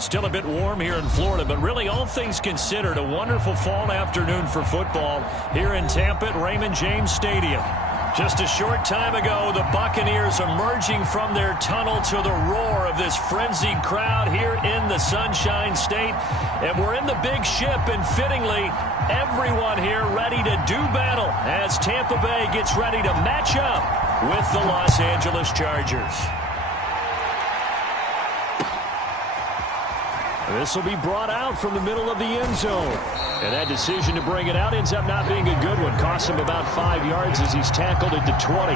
Still a bit warm here in Florida, but really all things considered, a wonderful fall afternoon for football here in Tampa at Raymond James Stadium. Just a short time ago, the Buccaneers emerging from their tunnel to the roar of this frenzied crowd here in the Sunshine State. And we're in the big ship, and fittingly, everyone here ready to do battle as Tampa Bay gets ready to match up with the Los Angeles Chargers. This will be brought out from the middle of the end zone. And that decision to bring it out ends up not being a good one. Costs him about 5 yards as he's tackled at the 20.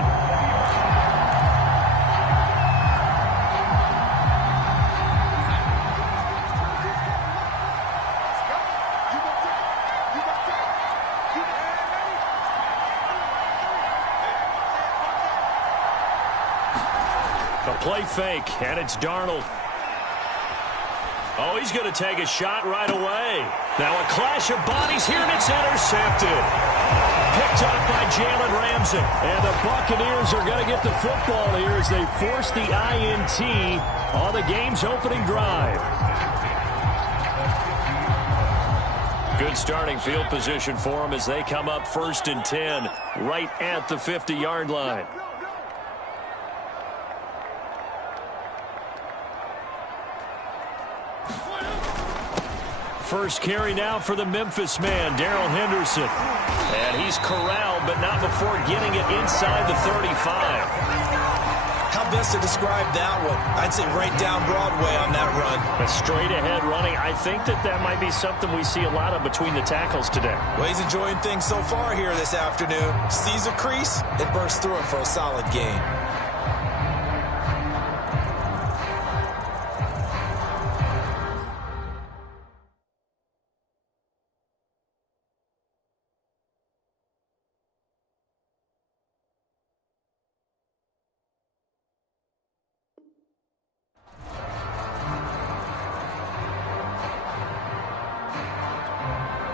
A play fake, and it's Darnold. Oh, he's going to take a shot right away. Now a clash of bodies here, and it's intercepted. Picked up by Jalen Ramsey. And the Buccaneers are going to get the football here as they force the INT on the game's opening drive. Good starting field position for them as they come up 1st and 10 right at the 50-yard line. First carry now for the Memphis man, Darrell Henderson. And he's corralled, but not before getting it inside the 35. How best to describe that one? I'd say right down Broadway on that run. A straight-ahead running. I think that might be something we see a lot of between the tackles today. Well, he's enjoying things so far here this afternoon. Sees a crease, it bursts through him for a solid gain.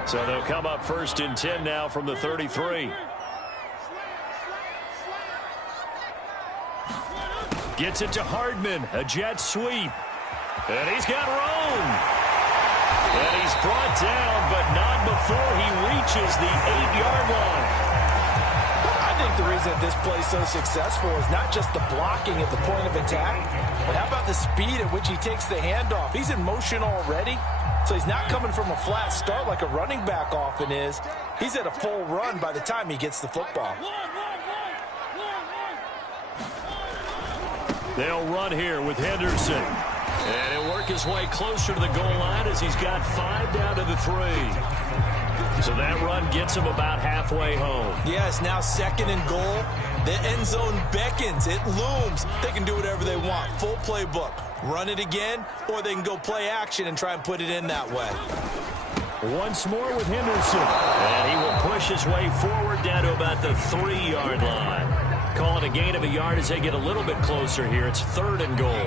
So they'll come up 1st and 10 now from the 33. Gets it to Hardman, a jet sweep. And he's got room. And he's brought down, but not before he reaches the 8-yard line. I think the reason this play's so successful is not just the blocking at the point of attack, but how about the speed at which he takes the handoff? He's in motion already. So he's not coming from a flat start like a running back often is. He's at a full run by the time he gets the football. They'll run here with Henderson. And he'll work his way closer to the goal line as he's got 5 down to the 3. So that run gets him about halfway home. Yeah, it's now 2nd and goal. The end zone beckons. It looms. They can do whatever they want. Full playbook. Run it again, or they can go play action and try and put it in that way. Once more with Henderson. And he will push his way forward down to about the 3-yard line. Call it a gain of a yard as they get a little bit closer here. It's 3rd and goal.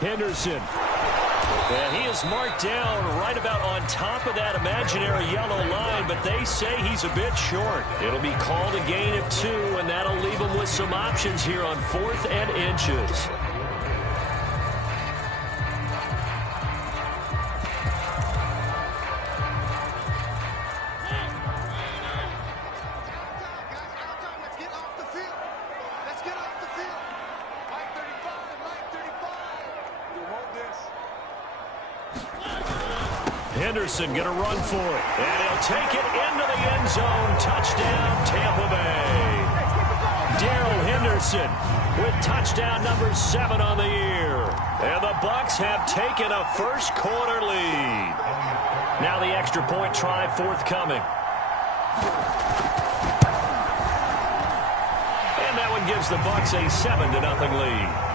Henderson. And he is marked down right about on top of that imaginary yellow line, but they say he's a bit short. It'll be called a gain of 2, and that'll leave him with some options here on 4th and inches. Henderson going to run for it. And he'll take it into the end zone. Touchdown, Tampa Bay. Darrell Henderson with touchdown number 7 on the year. And the Bucs have taken a first quarter lead. Now the extra point try forthcoming. And that one gives the Bucs a 7-0 lead.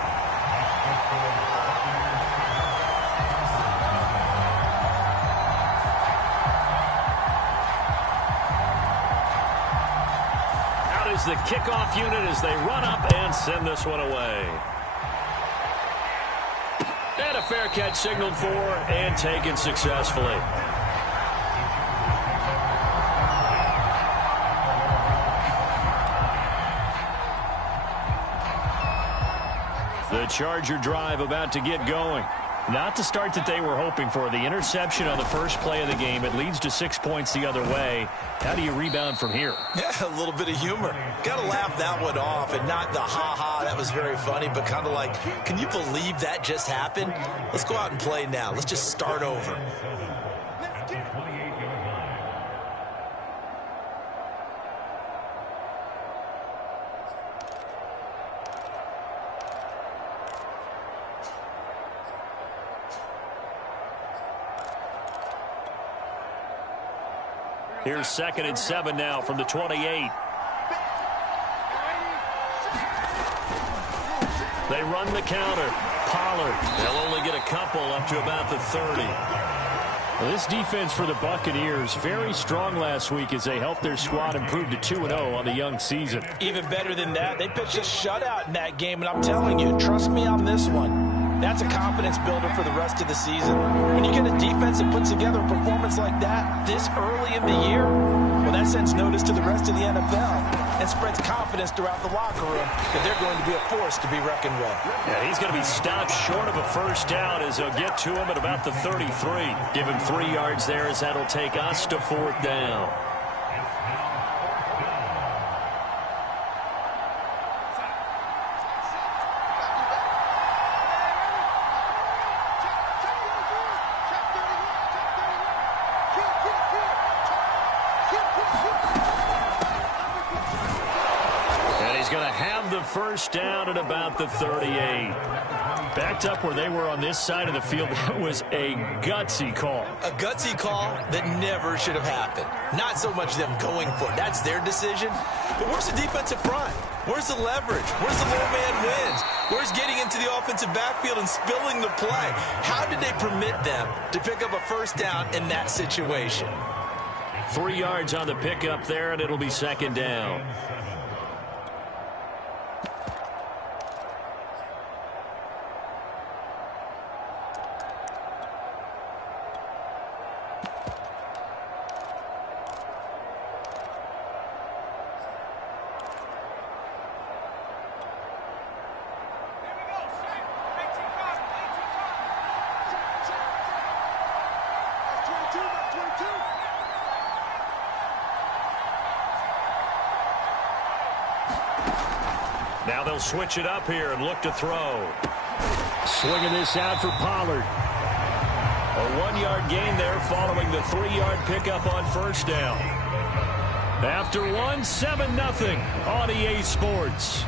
The kickoff unit as they run up and send this one away. And a fair catch signaled for and taken successfully. The Charger drive about to get going. Not the start that they were hoping for. The interception on the first play of the game. It leads to 6 points the other way. How do you rebound from here? Yeah, a little bit of humor. Got to laugh that one off, and not the ha-ha, that was very funny, but kind of like, can you believe that just happened? Let's go out and play now. Let's just start over. Here's 2nd and 7 now from the 28. They run the counter. Pollard. They'll only get a couple up to about the 30. Well, this defense for the Buccaneers, very strong last week as they helped their squad improve to 2-0 on the young season. Even better than that, they pitched a shutout in that game, and I'm telling you, trust me on this one. That's a confidence builder for the rest of the season. When you get a defense that puts together a performance like that this early in the year, well, that sends notice to the rest of the NFL and spreads confidence throughout the locker room that they're going to be a force to be reckoned with. Yeah, he's going to be stopped short of a first down as they'll get to him at about the 33. Give him 3 yards there as that'll take us to 4th down. First down at about the 38. Backed up where they were on this side of the field. That was a gutsy call. A gutsy call that never should have happened. Not so much them going for it. That's their decision. But where's the defensive front? Where's the leverage? Where's the low man wins? Where's getting into the offensive backfield and spilling the play? How did they permit them to pick up a first down in that situation? 3 yards on the pickup there, and it'll be 2nd down. Now they'll switch it up here and look to throw. Swinging this out for Pollard. A 1-yard gain there following the 3-yard pickup on first down. After 7-0 on EA Sports.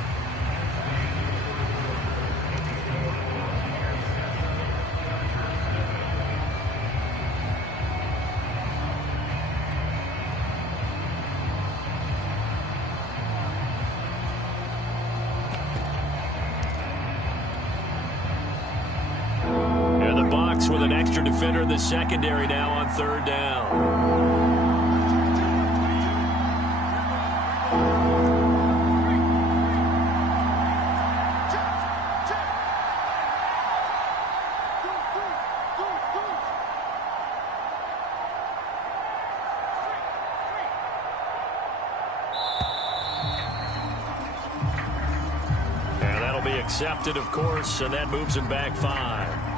With an extra defender in the secondary now on 3rd down. And that'll be accepted, of course, and that moves him back 5.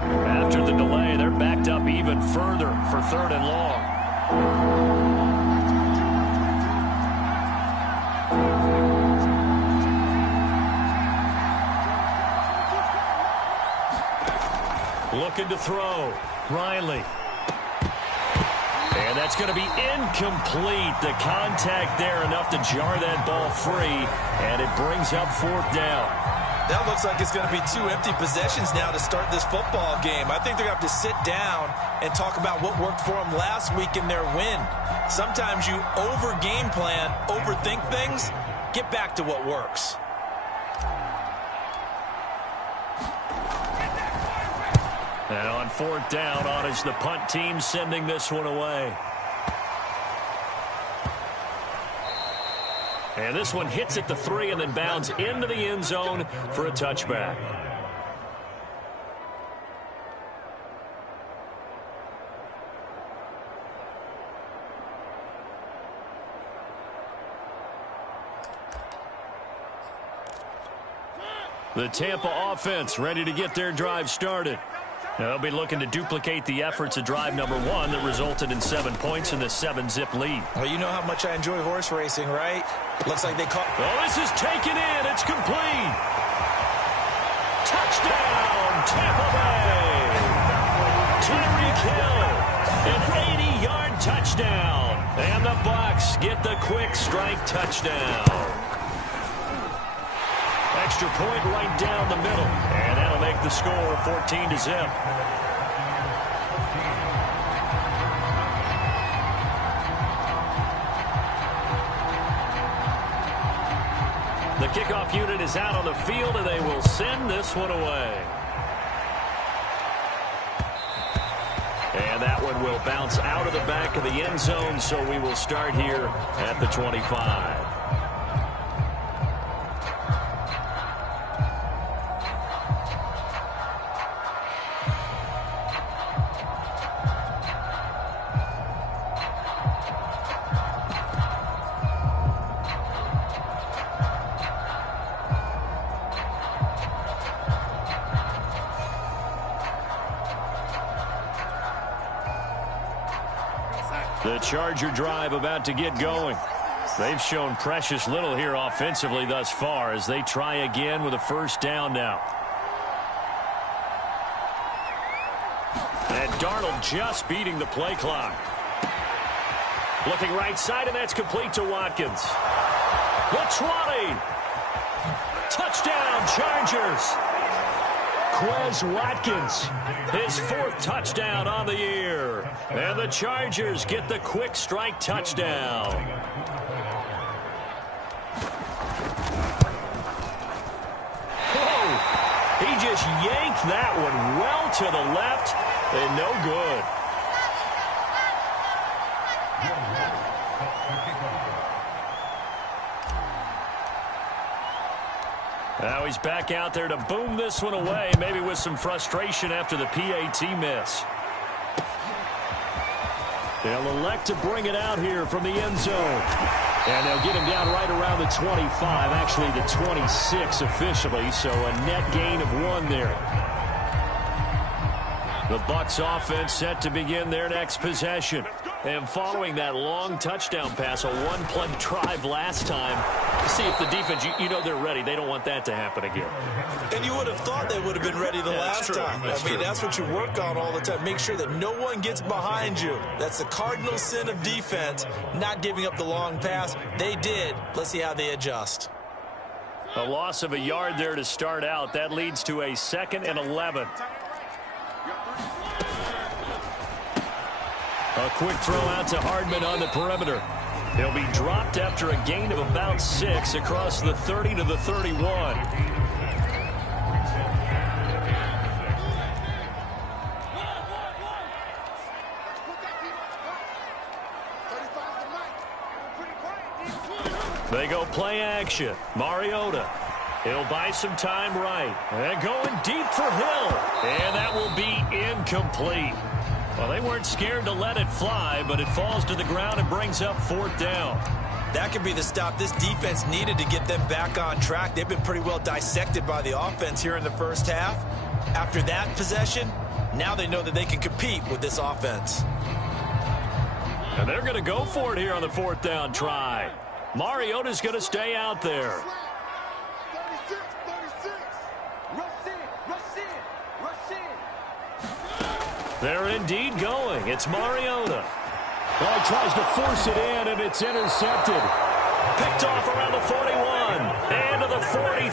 After the delay, they're backed up even further for 3rd and long. Looking to throw. Riley. And that's going to be incomplete. The contact there enough to jar that ball free, and it brings up 4th down. That looks like it's going to be 2 empty possessions now to start this football game. I think they're going to have to sit down and talk about what worked for them last week in their win. Sometimes you over-game plan, overthink things. Get back to what works. And on 4th down, on is the punt team sending this one away. And this one hits at the 3 and then bounds into the end zone for a touchback. The Tampa offense ready to get their drive started. Now they'll be looking to duplicate the efforts of drive number 1 that resulted in 7 points in the 7-zip lead. Well, you know how much I enjoy horse racing, right? Looks like they caught... Oh, this is taken in. It's complete. Touchdown, Tampa Bay. Tyreek Hill, an 80-yard touchdown. And the Bucs get the quick strike touchdown. Extra point right down the middle. And that'll make the score 14-zip. The kickoff unit is out on the field, and they will send this one away. And that one will bounce out of the back of the end zone, so we will start here at the 25. The Charger drive about to get going. They've shown precious little here offensively thus far as they try again with a first down now. And Darnold just beating the play clock. Looking right side, and that's complete to Watkins. The 20. Touchdown, Chargers. Quez Watkins, his 4th touchdown on the year. And the Chargers get the quick strike touchdown. Whoa! He just yanked that one well to the left, and no good. Now he's back out there to boom this one away, maybe with some frustration after the PAT miss. They'll elect to bring it out here from the end zone. And they'll get him down right around the 25, actually the 26 officially, so a net gain of 1 there. The Bucs offense set to begin their next possession. And following that long touchdown pass, a one-play drive last time, see if the defense, you know they're ready. They don't want that to happen again. And you would have thought they would have been ready the last time. I mean, that's what you work on all the time. Make sure that no one gets behind you. That's the cardinal sin of defense, not giving up the long pass. They did. Let's see how they adjust. A loss of a yard there to start out. That leads to a 2nd and 11. A quick throw out to Hardman on the perimeter. He'll be dropped after a gain of about 6 across the 30 to the 31. They go play action. Mariota. He'll buy some time right. And going deep for Hill. And that will be incomplete. Well, they weren't scared to let it fly, but it falls to the ground and brings up 4th down. That could be the stop this defense needed to get them back on track. They've been pretty well dissected by the offense here in the first half. After that possession, now they know that they can compete with this offense. And they're going to go for it here on the 4th down try. Mariota's going to stay out there. They're indeed going. It's Mariota. Well, he tries to force it in, and it's intercepted. Picked off around the 41 and to the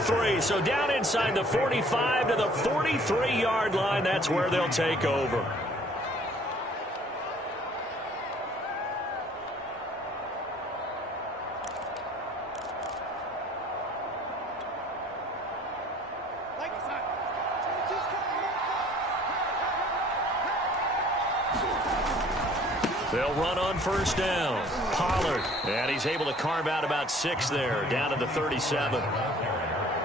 43. So down inside the 45 to the 43-yard line. That's where they'll take over. They'll run on first down. Pollard, and he's able to carve out about 6 there, down to the 37.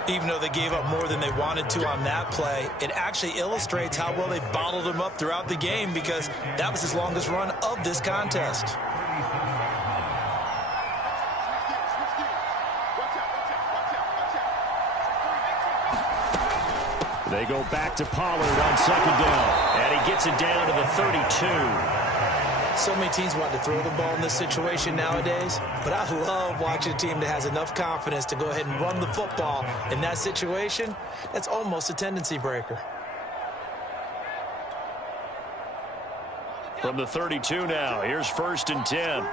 Even though they gave up more than they wanted to on that play, it actually illustrates how well they bottled him up throughout the game because that was his longest run of this contest. They go back to Pollard on second down. And he gets it down to the 32. So many teams want to throw the ball in this situation nowadays, but I love watching a team that has enough confidence to go ahead and run the football in that situation. That's almost a tendency breaker. From the 32 now, here's 1st and 10.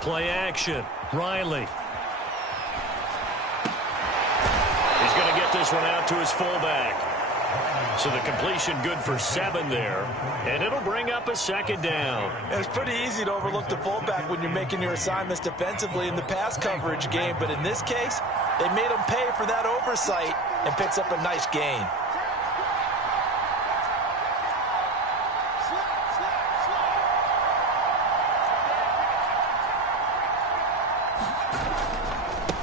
Play action. Riley. He's going to get this one out to his fullback. So the completion good for 7 there. And it'll bring up a 2nd down. It's pretty easy to overlook the fullback when you're making your assignments defensively in the pass coverage game. But in this case, they made him pay for that oversight and picks up a nice gain.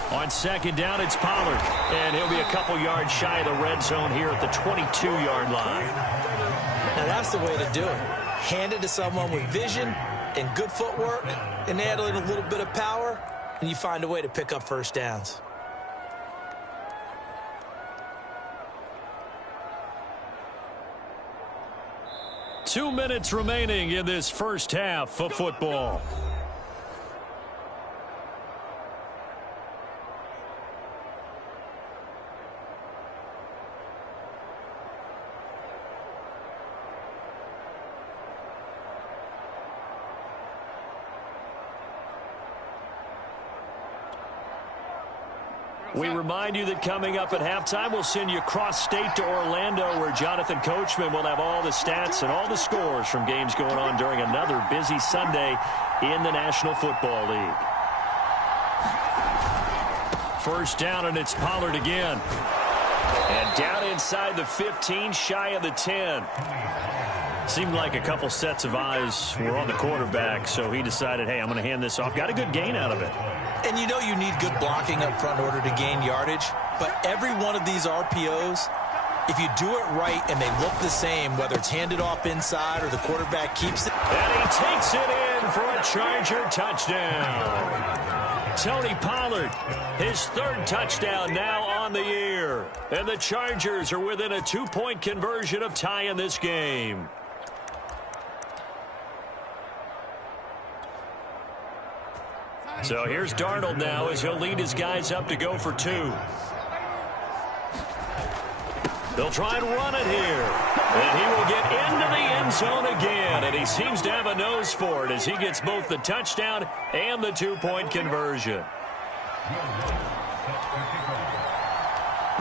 On 2nd down, it's Pollard. And he'll be a couple yards shy of the red zone here at the 22-yard line. Now that's the way to do it. Hand it to someone with vision and good footwork and add in a little bit of power, and you find a way to pick up 1st downs. Two minutes remaining in this first half of football. We remind you that coming up at halftime, we'll send you cross-state to Orlando, where Jonathan Coachman will have all the stats and all the scores from games going on during another busy Sunday in the National Football League. 1st down, and it's Pollard again. And down inside the 15, shy of the 10. Seemed like a couple sets of eyes were on the quarterback, so he decided, hey, I'm going to hand this off. Got a good gain out of it. And you know you need good blocking up front in order to gain yardage. But every one of these RPOs, if you do it right and they look the same, whether it's handed off inside or the quarterback keeps it. And he takes it in for a Charger touchdown. Tony Pollard, his 3rd touchdown now on the year. And the Chargers are within a 2-point conversion of tying this game. So here's Darnold now as he'll lead his guys up to go for 2. They'll try and run it here. And he will get into the end zone again. And he seems to have a nose for it as he gets both the touchdown and the 2-point conversion.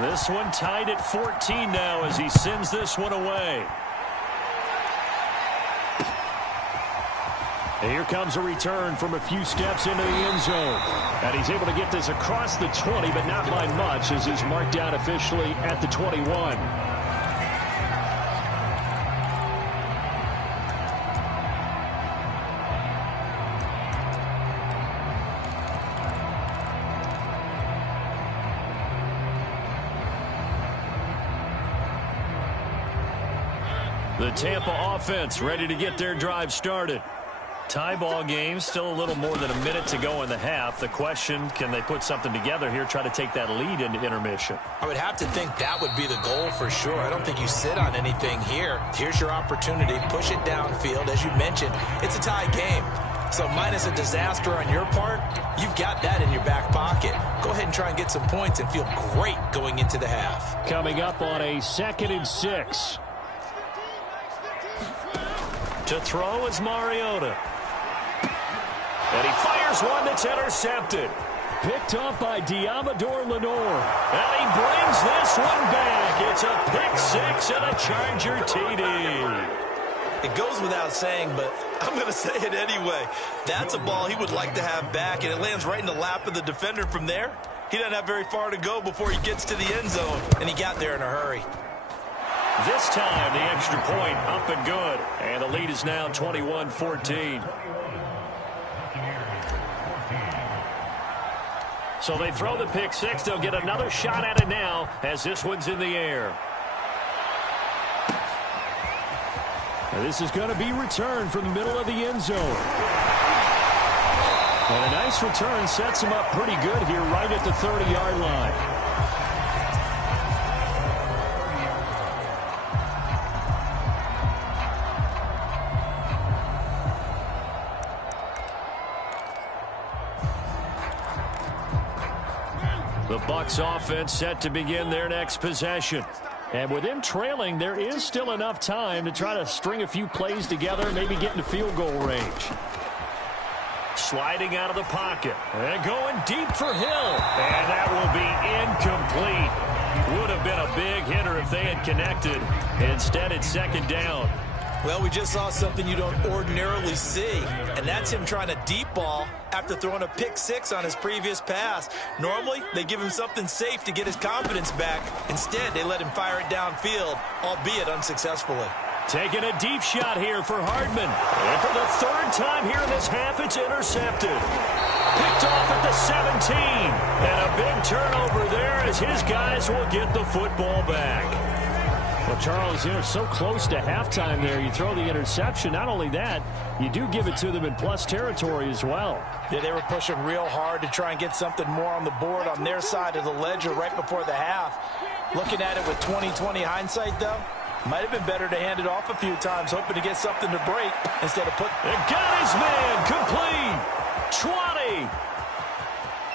This one tied at 14 now as he sends this one away. And here comes a return from a few steps into the end zone. And he's able to get this across the 20, but not by much, as he's marked down officially at the 21. The Tampa offense ready to get their drive started. Tie ball game, still a little more than a minute to go in the half. The question, can they put something together here, try to take that lead into intermission? I would have to think that would be the goal for sure. I don't think you sit on anything here. Here's your opportunity. Push it downfield. As you mentioned, it's a tie game. So minus a disaster on your part, you've got that in your back pocket. Go ahead and try and get some points and feel great going into the half. Coming up on a 2nd and 6. To throw is Mariota. And he fires one that's intercepted. Picked up by Diamador Lenore. And he brings this one back. It's a pick 6 and a Charger TD. It goes without saying, but I'm going to say it anyway. That's a ball he would like to have back, and it lands right in the lap of the defender from there. He doesn't have very far to go before he gets to the end zone, and he got there in a hurry. This time, the extra point up and good. And the lead is now 21-14. So they throw the pick 6. They'll get another shot at it now as this one's in the air. And this is going to be returned from the middle of the end zone. And a nice return sets him up pretty good here right at the 30-yard line. The Bucs offense set to begin their next possession. And with them trailing, there is still enough time to try to string a few plays together, maybe get into field goal range. Sliding out of the pocket and going deep for Hill. And that will be incomplete. Would have been a big hitter if they had connected. Instead, it's second down. Well, we just saw something you don't ordinarily see, and that's him trying to deep ball after throwing a pick six on his previous pass. Normally, they give him something safe to get his confidence back. Instead, they let him fire it downfield, albeit unsuccessfully. Taking a deep shot here for Hardman. And for the third time here in this half, it's intercepted. Picked off at the 17. And a big turnover there as his guys will get the football back. Well, Charles, so close to halftime there. You throw the interception. Not only that, you do give it to them in plus territory as well. Yeah, they were pushing real hard to try and get something more on the board on their side of the ledger right before the half. Looking at it with 20/20 hindsight, though, might have been better to hand it off a few times, hoping to get something to break instead of put. And got his man complete. 20.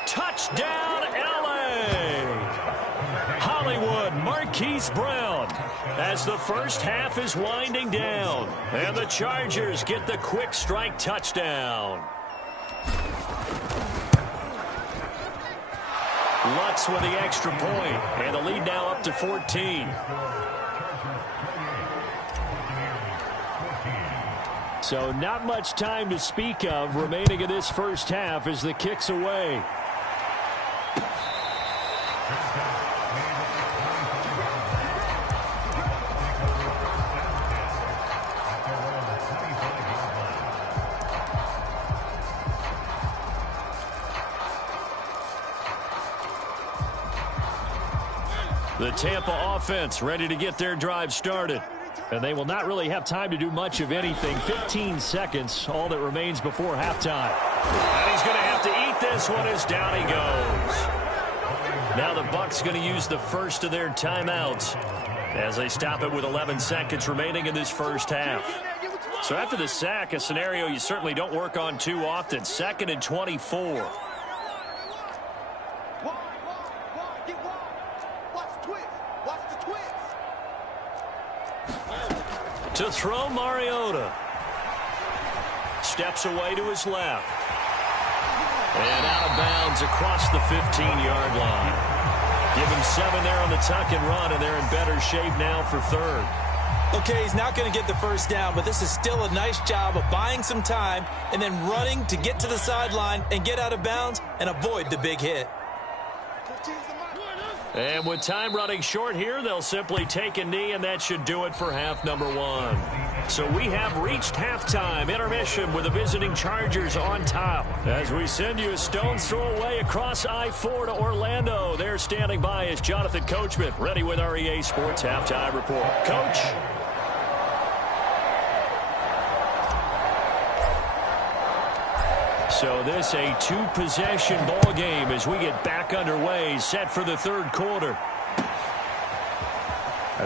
Touchdown, L.A. Hollywood, Marquise Brown. As the first half is winding down. And the Chargers get the quick strike touchdown. Lutz with the extra point. And the lead now up to 14. So not much time to speak of remaining in this first half as the kick's away. The Tampa offense ready to get their drive started. And they will not really have time to do much of anything. 15 seconds, all that remains before halftime. And he's going to have to eat this one as down he goes. Now the Bucs going to use the first of their timeouts as they stop it with 11 seconds remaining in this first half. So after the sack, a scenario you certainly don't work on too often. 2nd and 24. To throw, Mariota. Steps away to his left. And out of bounds across the 15-yard line. Give him 7 there on the tuck and run, and they're in better shape now for third. Okay, he's not going to get the first down, but this is still a nice job of buying some time and then running to get to the sideline and get out of bounds and avoid the big hit. And with time running short here, they'll simply take a knee, and that should do it for half number one. So we have reached halftime. Intermission with the visiting Chargers on top. As we send you a stone's throw away across I-4 to Orlando. There standing by is Jonathan Coachman, ready with our EA Sports Halftime Report. Coach. So this a two-possession ball game as we get back underway, set for the third quarter.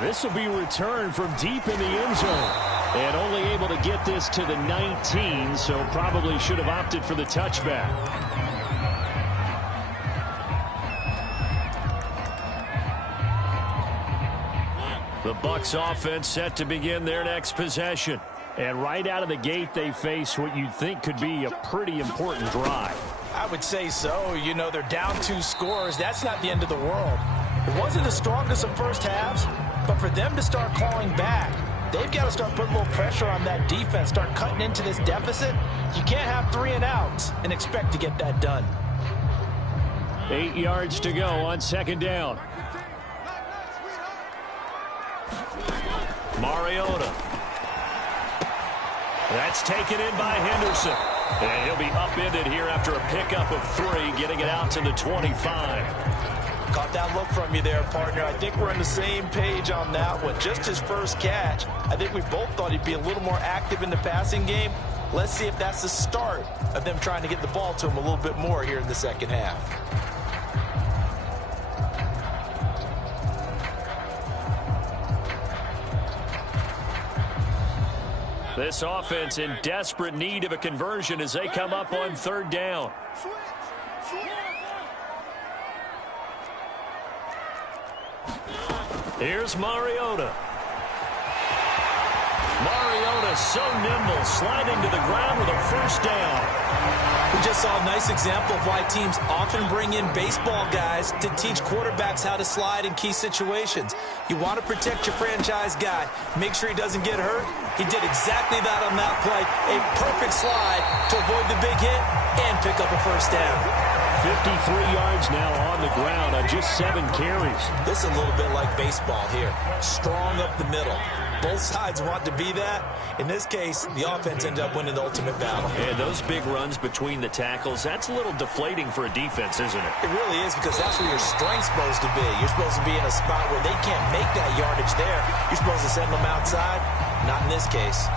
This will be returned from deep in the end zone. And only able to get this to the 19, so probably should have opted for the touchback. The Bucs offense set to begin their next possession. And right out of the gate, they face what you'd think could be a pretty important drive. I would say so. You know, they're down 2 scores. That's not the end of the world. It wasn't the strongest of first halves, but for them to start clawing back, they've got to start putting a little pressure on that defense, start cutting into this deficit. You can't have 3 and outs and expect to get that done. 8 yards to go on second down. Mariota. That's taken in by Henderson. And he'll be upended here after a pickup of 3, getting it out to the 25. Caught that look from you there, partner. I think we're on the same page on that one. Just his first catch. I think we both thought he'd be a little more active in the passing game. Let's see if that's the start of them trying to get the ball to him a little bit more here in the second half. This offense in desperate need of a conversion as they come up on third down. Here's Mariota. Mariota so nimble, sliding to the ground with a first down. We just saw a nice example of why teams often bring in baseball guys to teach quarterbacks how to slide in key situations. You want to protect your franchise guy. Make sure he doesn't get hurt. He did exactly that on that play. A perfect slide to avoid the big hit and pick up a first down. 53 yards now on the ground on just 7 carries. This is a little bit like baseball here. Strong up the middle. Both sides want to be that. In this case, the offense ended up winning the ultimate battle. And those big runs between the tackles, that's a little deflating for a defense, isn't it? It really is, because that's where your strength's supposed to be. You're supposed to be in a spot where they can't make that yardage there. You're supposed to send them outside. Not in this case.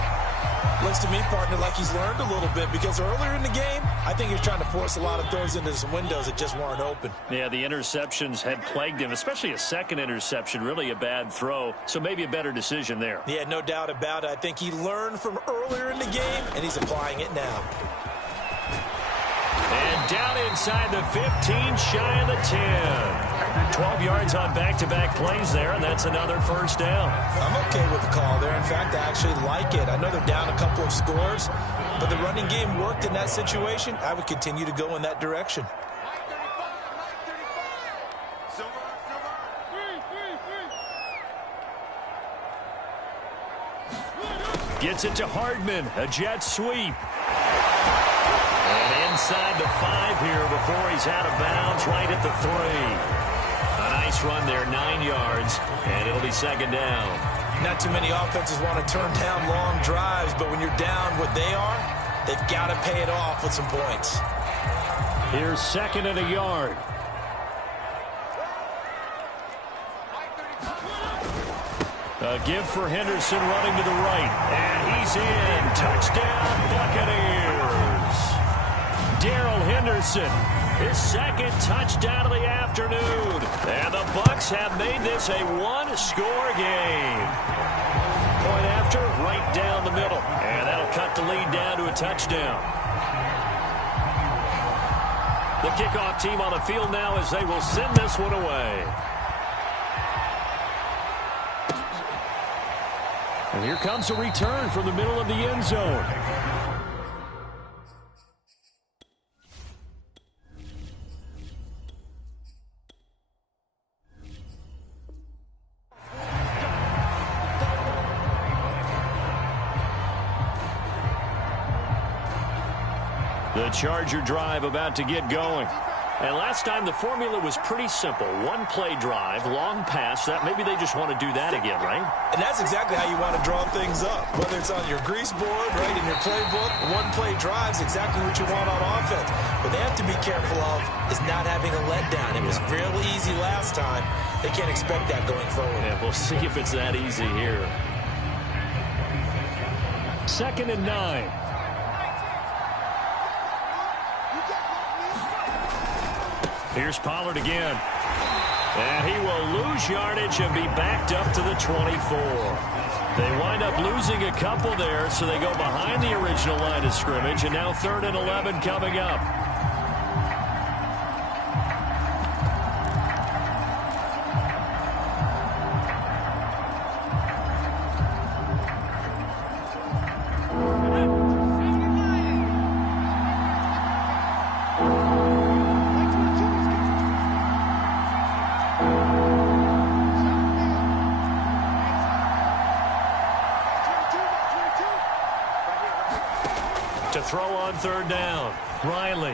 Looks to me, partner, like he's learned a little bit, because earlier in the game, I think he was trying to force a lot of throws into some windows that just weren't open. Yeah, the interceptions had plagued him, especially a second interception, really a bad throw, so maybe a better decision there. Yeah, no doubt about it. I think he learned from earlier in the game, and he's applying it now. And down inside the 15, shy of the 10. 12 yards on back-to-back plays there, and that's another first down. I'm okay with the call there. In fact, I actually like it. I know they're down a couple of scores, but the running game worked in that situation. I would continue to go in that direction. Gets it to Hardman, a jet sweep. And inside the 5 here before he's out of bounds, right at the 3. A nice run there, 9 yards, and it'll be second down. Not too many offenses want to turn down long drives, but when you're down what they are, they've got to pay it off with some points. Here's second and a yard. A give for Henderson running to the right, and he's in. Touchdown, Buccaneers. Darrell Henderson, his second touchdown of the afternoon. And the Bucs have made this a one-score game. Point after, right down the middle. And that'll cut the lead down to a touchdown. The kickoff team on the field now as they will send this one away. And here comes a return from the middle of the end zone. The Charger drive about to get going. And last time the formula was pretty simple. One play drive, long pass. That maybe they just want to do that again, right? And that's exactly how you want to draw things up. Whether it's on your grease board, right, in your playbook, one play drive is exactly what you want on offense. What they have to be careful of is not having a letdown. It was real easy last time. They can't expect that going forward. Yeah, we'll see if it's that easy here. 2nd and 9. Here's Pollard again. And he will lose yardage and be backed up to the 24. They wind up losing a couple there, so they go behind the original line of scrimmage, and now 3rd and 11 coming up. To throw on 3rd down, Riley.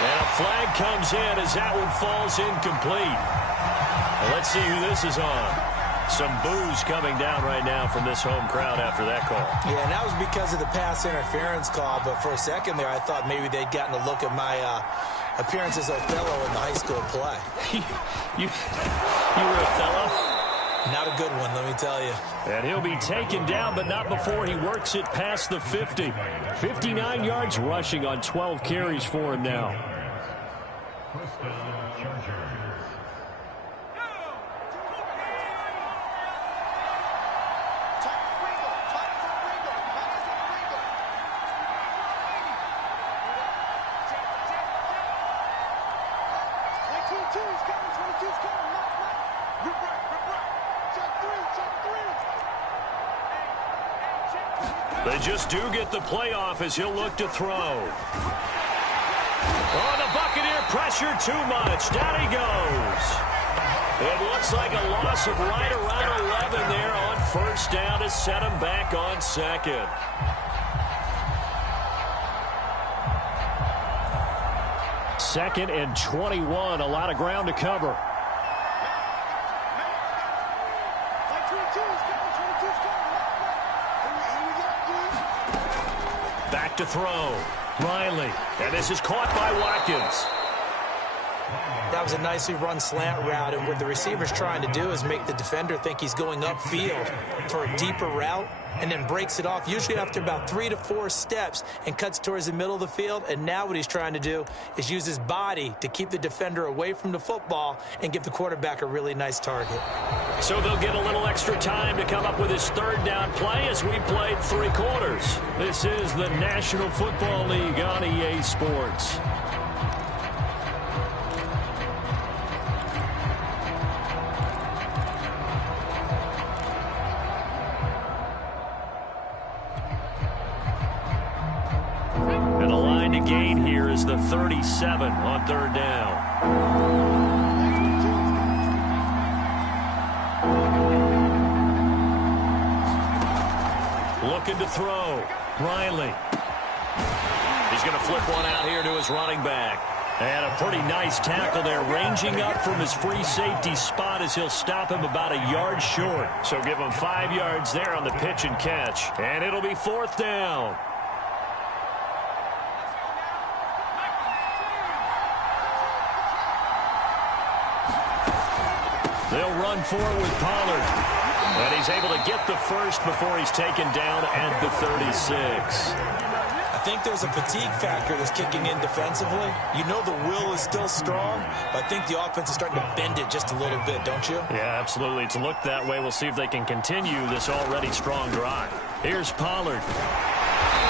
And a flag comes in as that one falls incomplete. Well, let's see who this is on. Some boos coming down right now from this home crowd after that call. Yeah, and that was because of the pass interference call, but for a second there I thought maybe they'd gotten a look at my appearance as Othello in the high school play. you were Othello? Not a good one, let me tell you. And he'll be taken down, but not before he works it past the 50. 59 yards rushing on 12 carries for him now. They just do get the playoff as he'll look to throw. Oh, the Buccaneer pressure too much. Down he goes. It looks like a loss of right around 11 there on first down to set him back on second. Second and 21. A lot of ground to cover. Back to throw. Riley. And this is caught by Watkins. That was a nicely run slant route, and what the receiver's trying to do is make the defender think he's going upfield for a deeper route, and then breaks it off, usually after about 3 to 4 steps, and cuts towards the middle of the field. And now what he's trying to do is use his body to keep the defender away from the football and give the quarterback a really nice target. So they'll get a little extra time to come up with his third down play as we played 3 quarters. This is the National Football League on EA Sports. And the line to gain here is the 37 on third down. Looking to throw. Riley. He's going to flip one out here to his running back. And a pretty nice tackle there, ranging up from his free safety spot as he'll stop him about a yard short. So give him 5 yards there on the pitch and catch. And it'll be fourth down. They'll run forward with Pollard. And he's able to get the first before he's taken down at the 36. I think there's a fatigue factor that's kicking in defensively. You know the will is still strong, but I think the offense is starting to bend it just a little bit, don't you? Yeah, absolutely. It's looked that way. We'll see if they can continue this already strong drive. Here's Pollard.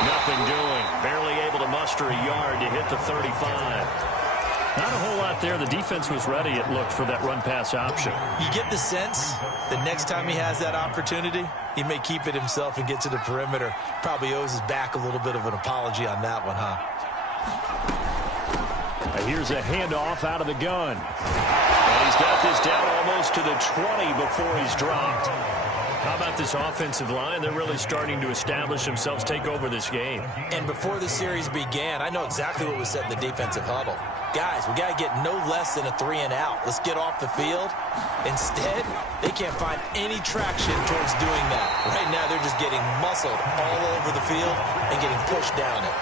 Nothing doing. Barely able to muster a yard to hit the 35. Not a whole lot there. The defense was ready, it looked, for that run-pass option. You get the sense that next time he has that opportunity, he may keep it himself and get to the perimeter. Probably owes his back a little bit of an apology on that one, huh? Here's a handoff out of the gun. And he's got this down almost to the 20 before he's dropped. How about this offensive line? They're really starting to establish themselves, take over this game. And before the series began, I know exactly what was said in the defensive huddle. Guys, we got to get no less than a 3-and-out. Let's get off the field. Instead, they can't find any traction towards doing that. Right now, they're just getting muscled all over the field and getting pushed down it.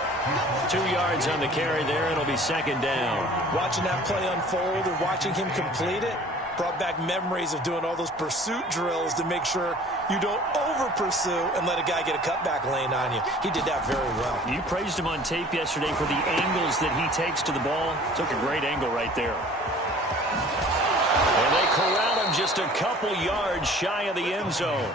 2 yards on the carry there. It'll be second down. Watching that play unfold and watching him complete it brought back memories of doing all those pursuit drills to make sure you don't over-pursue and let a guy get a cutback lane on you. He did that very well. You praised him on tape yesterday for the angles that he takes to the ball. Took a great angle right there. And they corral him just a couple yards shy of the end zone.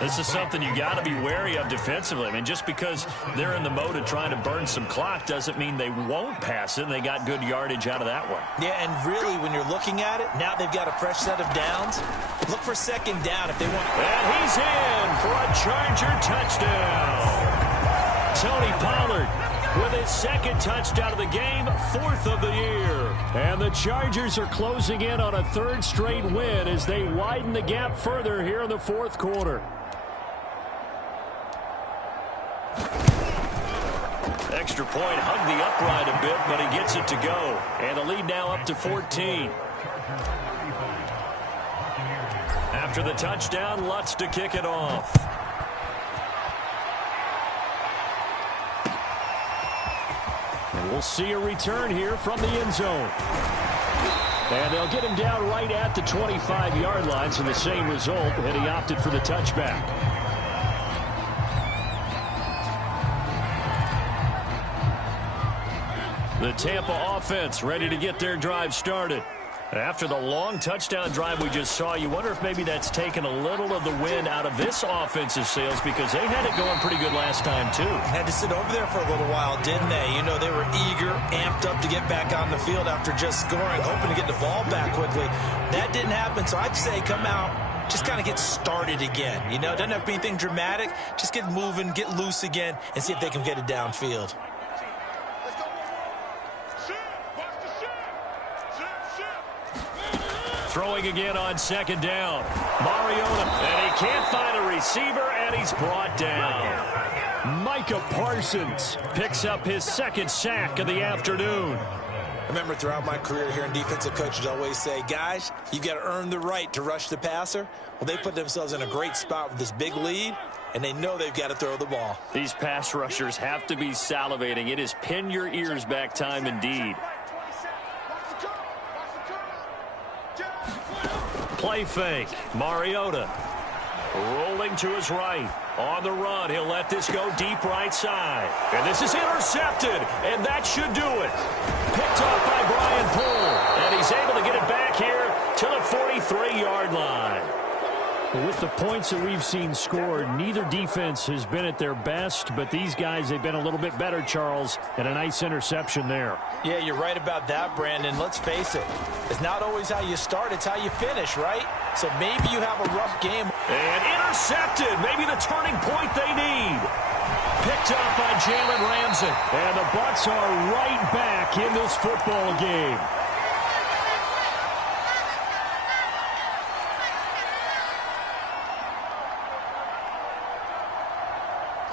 This is something you got to be wary of defensively. I mean, just because they're in the mode of trying to burn some clock doesn't mean they won't pass it, and they got good yardage out of that one. Yeah, and really, when you're looking at it, now they've got a fresh set of downs. Look for second down if they want. And he's in for a Charger touchdown. Tony Pollard with his second touchdown of the game, 4th of the year. And the Chargers are closing in on a 3rd straight win as they widen the gap further here in the 4th quarter. Extra point, hugged the upright a bit, but he gets it to go. And the lead now up to 14. After the touchdown, Lutz to kick it off. We'll see a return here from the end zone. And they'll get him down right at the 25-yard line, so the same result, and he opted for the touchback. The Tampa offense ready to get their drive started. After the long touchdown drive we just saw, you wonder if maybe that's taken a little of the wind out of this offensive sails, because they had it going pretty good last time, too. Had to sit over there for a little while, didn't they? You know, they were eager, amped up to get back on the field after just scoring, hoping to get the ball back quickly. That didn't happen, so I'd say come out, just kind of get started again. You know, it doesn't have to be anything dramatic. Just get moving, get loose again, and see if they can get it downfield. Throwing again on second down. Mariota, and he can't find a receiver, and he's brought down. Micah Parsons picks up his second sack of the afternoon. I remember throughout my career hearing defensive coaches always say, guys, you got to earn the right to rush the passer. Well, they put themselves in a great spot with this big lead, and they know they've got to throw the ball. These pass rushers have to be salivating. It is pin your ears back time indeed. Play fake. Mariota rolling to his right. On the run, he'll let this go deep right side. And this is intercepted, and that should do it. Picked off by Brian Poole, and he's able to get it back here to the 43-yard line. With the points that we've seen scored, neither defense has been at their best, but these guys, they've been a little bit better, Charles, and a nice interception there. Yeah, you're right about that, Brandon. Let's face it. It's not always how you start, it's how you finish, right? So maybe you have a rough game. And intercepted. Maybe the turning point they need. Picked up by Jalen Ramsey. And the Bucs are right back in this football game.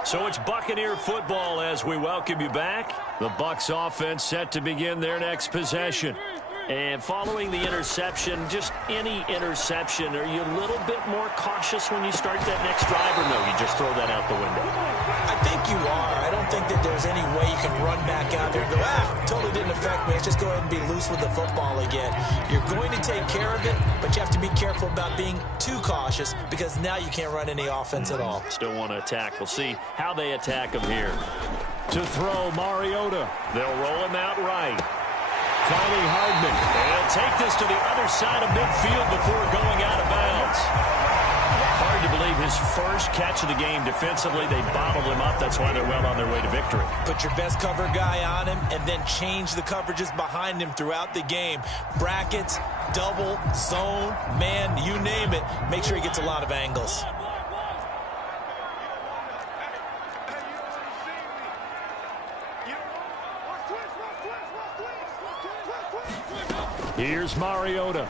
So it's Buccaneer football as we welcome you back. The Bucs offense set to begin their next possession. And following the interception, just any interception, are you a little bit more cautious when you start that next drive, or no, you just throw that out the window? I think you are. I don't think that there's any way you can run back out there and go, totally didn't affect me. Let's just go ahead and be loose with the football again. You're going to take care of it, but you have to be careful about being too cautious, because now you can't run any offense at all. Still want to attack. We'll see how they attack him here. To throw, Mariota. They'll roll him out right. Finally, Hardman. They'll take this to the other side of midfield before going out of bounds. Hard to believe his first catch of the game defensively. They bottled him up. That's why they're well on their way to victory. Put your best cover guy on him and then change the coverages behind him throughout the game. Brackets, double, zone, man, you name it. Make sure he gets a lot of angles. Here's Mariota.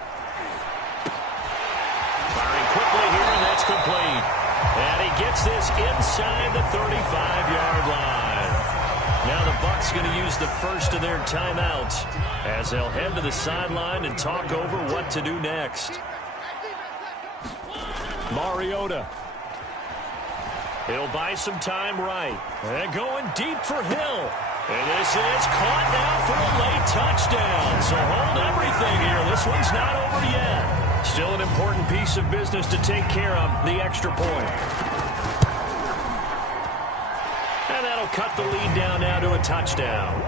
Firing quickly here, and that's complete. And he gets this inside the 35-yard line. Now the Bucs going to use the first of their timeouts as they'll head to the sideline and talk over what to do next. Mariota. He'll buy some time right. And going deep for Hill. And this is caught now for a late touchdown. So hold everything here. This one's not over yet. Still an important piece of business to take care of, the extra point. And that'll cut the lead down now to a touchdown.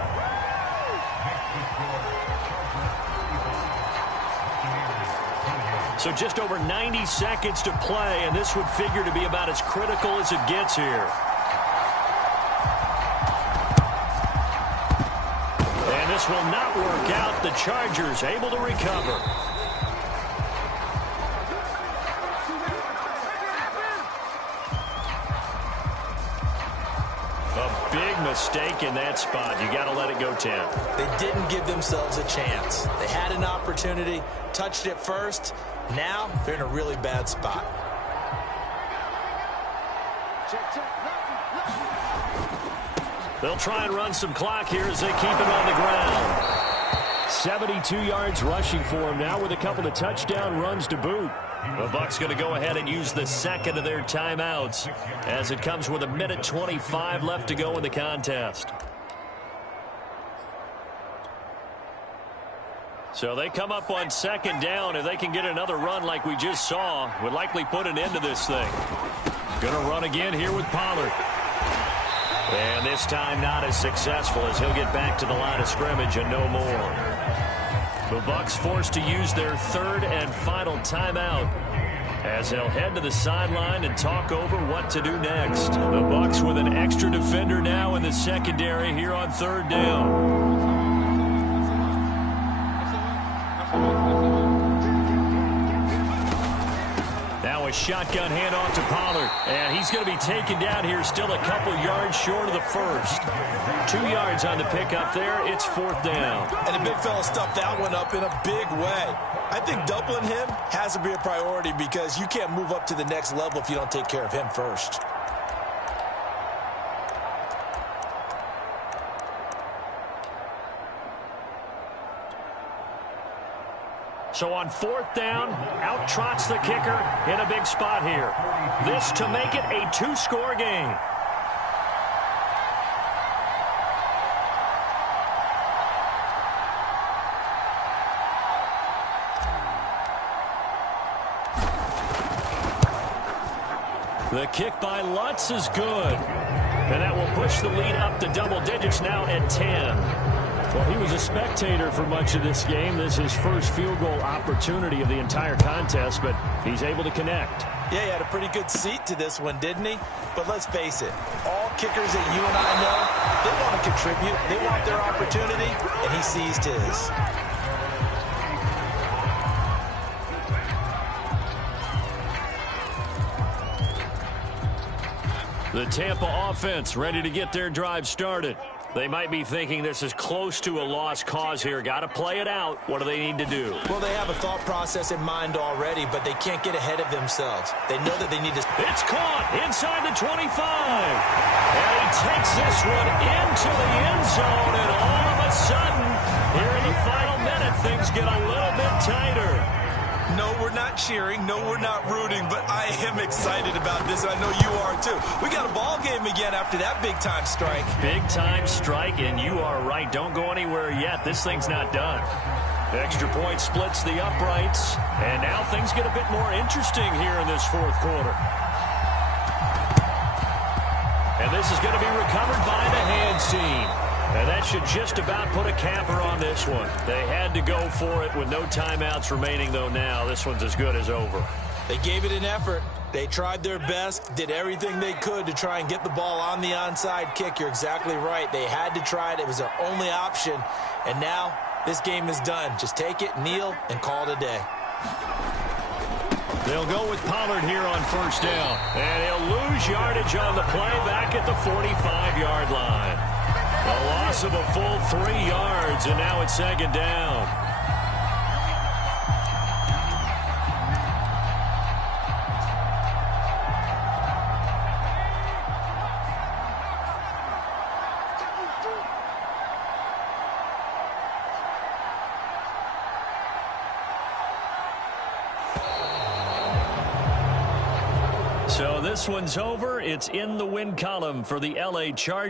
So just over 90 seconds to play, and this would figure to be about as critical as it gets here. And this will not work out. The Chargers able to recover. A big mistake in that spot. You got to let it go, Tim. They didn't give themselves a chance. They had an opportunity, touched it first. Now they're in a really bad spot. They'll try and run some clock here as they keep it on the ground. 72 yards rushing for him now with a couple of touchdown runs to boot. The Bucs going to go ahead and use the second of their timeouts as it comes with 1:25 left to go in the contest. So they come up on second down. If they can get another run like we just saw, would likely put an end to this thing. Going to run again here with Pollard. And this time not as successful as he'll get back to the line of scrimmage and no more. The Bucs forced to use their third and final timeout as they'll head to the sideline and talk over what to do next. The Bucs with an extra defender now in the secondary here on third down. Now a shotgun handoff to Pollard, and he's going to be taken down here still a couple yards short of the first. 2 yards on the pickup there. It's fourth down. And the big fella stuffed that one up in a big way. I think doubling him has to be a priority because you can't move up to the next level if you don't take care of him first. So on fourth down, out trots the kicker in a big spot here. This to make it a 2-score game. The kick by Lutz is good. And that will push the lead up to double digits now at 10. Well, he was a spectator for much of this game. This is his first field goal opportunity of the entire contest, but he's able to connect. Yeah, he had a pretty good seat to this one, didn't he? But let's face it, all kickers that you and I know, they want to contribute. They want their opportunity, and he seized his. The Tampa offense ready to get their drive started. They might be thinking this is close to a lost cause here. Got to play it out. What do they need to do? Well, they have a thought process in mind already, but they can't get ahead of themselves. They know that they need to... It's caught inside the 25. And he takes this one into the end zone, and all of a sudden, here in the final minute, things get a little bit tighter. No, we're not cheering. No, we're not rooting, but I am excited about this, and I know you are too. We got a ball game again after that big-time strike. Big-time strike, and you are right. Don't go anywhere yet. This thing's not done. Extra point splits the uprights, and now things get a bit more interesting here in this fourth quarter. And this is going to be recovered by the hands team. And that should just about put a capper on this one. They had to go for it with no timeouts remaining, though, now. This one's as good as over. They gave it an effort. They tried their best, did everything they could to try and get the ball on the onside kick. You're exactly right. They had to try it. It was their only option. And now this game is done. Just take it, kneel, and call it a day. They'll go with Pollard here on first down. And he'll lose yardage on the play back at the 45-yard line. A loss of a full 3 yards, and now it's second down. So this one's over. It's in the win column for the LA Chargers.